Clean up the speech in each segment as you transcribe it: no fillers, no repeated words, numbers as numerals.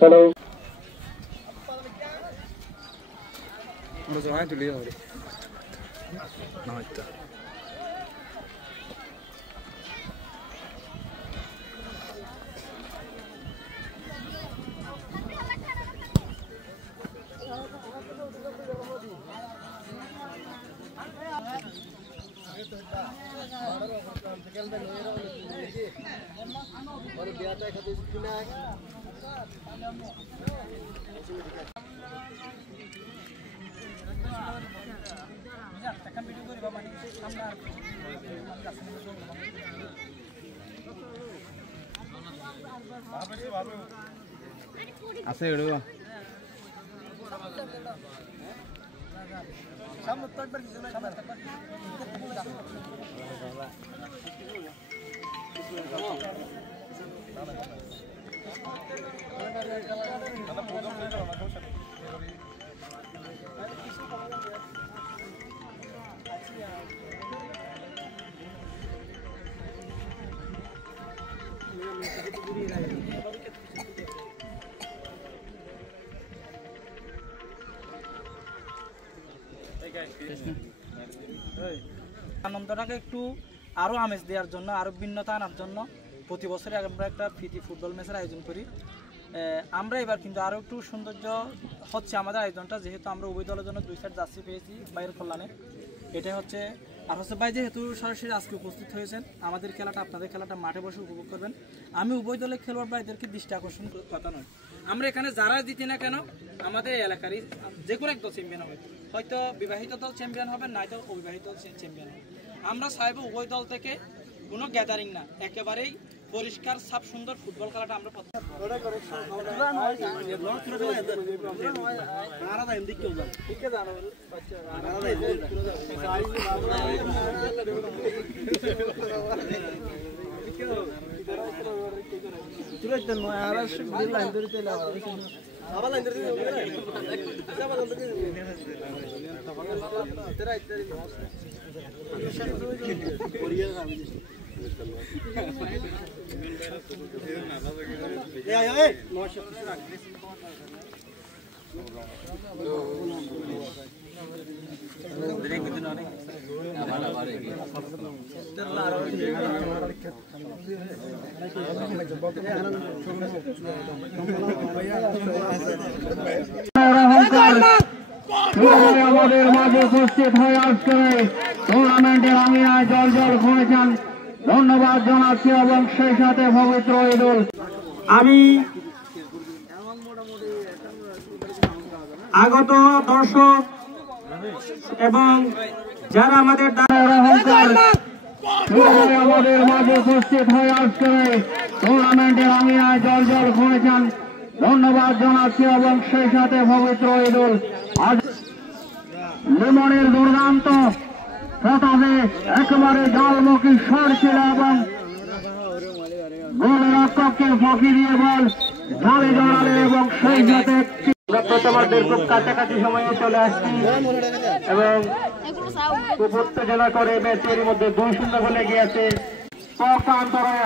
Hello আছে এড়ো সামনে তো একবার কিছু না আনন্দটাকে একটু আরো আমেজ দেওয়ার জন্য আরো ভিন্নতা আনার জন্য প্রতি বছরে আমরা একটা প্রীতি ফুটবল ম্যাচের আয়োজন করি। আমরা এবার কিন্তু আরো একটু সৌন্দর্য হচ্ছে আমাদের আয়োজনটা, যেহেতু আমরা উভয় দলের জন্য 2 সেট জার্সি পেয়েছি বাইরের কল্যাণে। এটাই হচ্ছে আর হচ্ছে ভাই যেহেতু সরাসরি আজকে উপস্থিত হয়েছেন, আমাদের খেলাটা আপনাদের খেলাটা মাঠে বসে উপভোগ করবেন। আমি উভয় দলের খেলোয়াড় ভাইদেরকে দৃষ্টি আকর্ষণ কথা নয়, আমরা এখানে যারা জিতি না কেন আমাদের এলাকারই যে কোনো এক দল চ্যাম্পিয়ন হবে, হয়তো বিবাহিত দল চ্যাম্পিয়ন হবে, নয়তো অবিবাহিত দল চ্যাম্পিয়ন হবে। আমরা চাইবো উভয় দল থেকে কোনো গ্যাদারিং না, একেবারেই পরিষ্কার সাফ সুন্দর ফুটবল খেলাটা আমরা আমাদের মাঝে উপস্থিত হয়ে আজকে টুর্নামেন্টের আঙিনায় জল জল ঘুরেছেন, ধন্যবাদ জানাচ্ছি। এবং সেই সাথে পবিত্র ঈদুল আমি আগত দর্শক এবং যারা আমাদের আমাদের মাঝে উপস্থিত হয়ে আজকে টুর্নামেন্টের আঙিনায় জল জল ঘুরেছেন, ধন্যবাদ জানাচ্ছি। এবং সেই সাথে পবিত্র ঈদুল লিমনের দুর্দান্ত প্রতাপে একেবারে জালমুখী শট ছিল এবং গোলরক্ষককে ফাঁকি দিয়ে বল জালে জড়ালে এবং সেই সাথে প্রথমার্ধের খুব কাছাকাছি সময়ে চলে আসছি এবং খুব উত্তেজনা করে ম্যাচের মধ্যে 2-0 গোলে গিয়েছে পক্ষান্তরে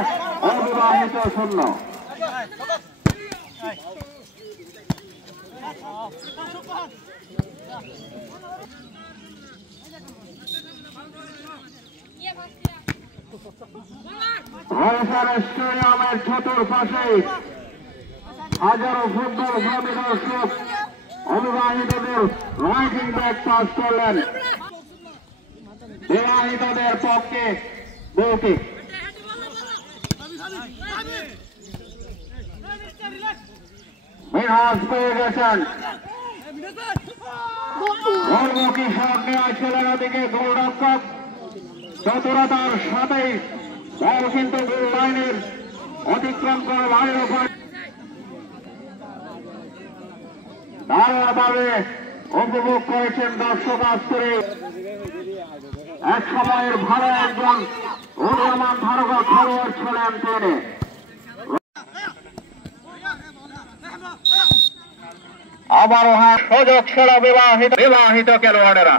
অবিবাহিত 0। স্টেডিয়ামের চতুর্পাশে হাজারো ফুটবল প্রেমী দর্শক অবিবাহিতদের রাইটিং ব্যাগ পাস করলেন, বিবাহিতদের পক্ষে বউকে বিরাজ পেয়ে গেছেন। গোলমুখী শট নেওয়া ছেলের দিকে গোলরক্ষক চতুরতার সাথেই বল কিন্তু গোল লাইনের অতিক্রম করে বাইরে দারুণভাবে উপভোগ করেছেন দর্শক। আজকে এক সময়ের ভালো একজন উদীয়মান ধারক খেলোয়াড় ছিলেন তিনি। আবারও সুযোগ ছিল বিবাহিত খেলোয়াড়েরা।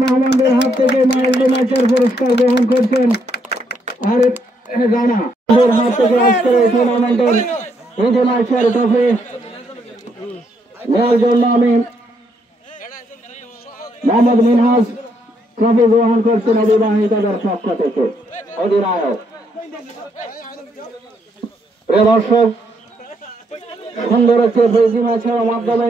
মেহমানদের হাত থেকে ম্যাচের পুরস্কার গ্রহণ করছেন আরিফ রানা হাত থেকে আজকের এই টুর্নামেন্টের ম্যাচের ট্রফি নেওয়ার জন্য আমি মোহাম্মদ মিনহাজ ট্রফি গ্রহণ করছেন অবিবাহিতাদের পক্ষ থেকে অধিনায়ক। প্রিয় দর্শক, সুন্দর একটি প্রীতি ম্যাচের মাধ্যমে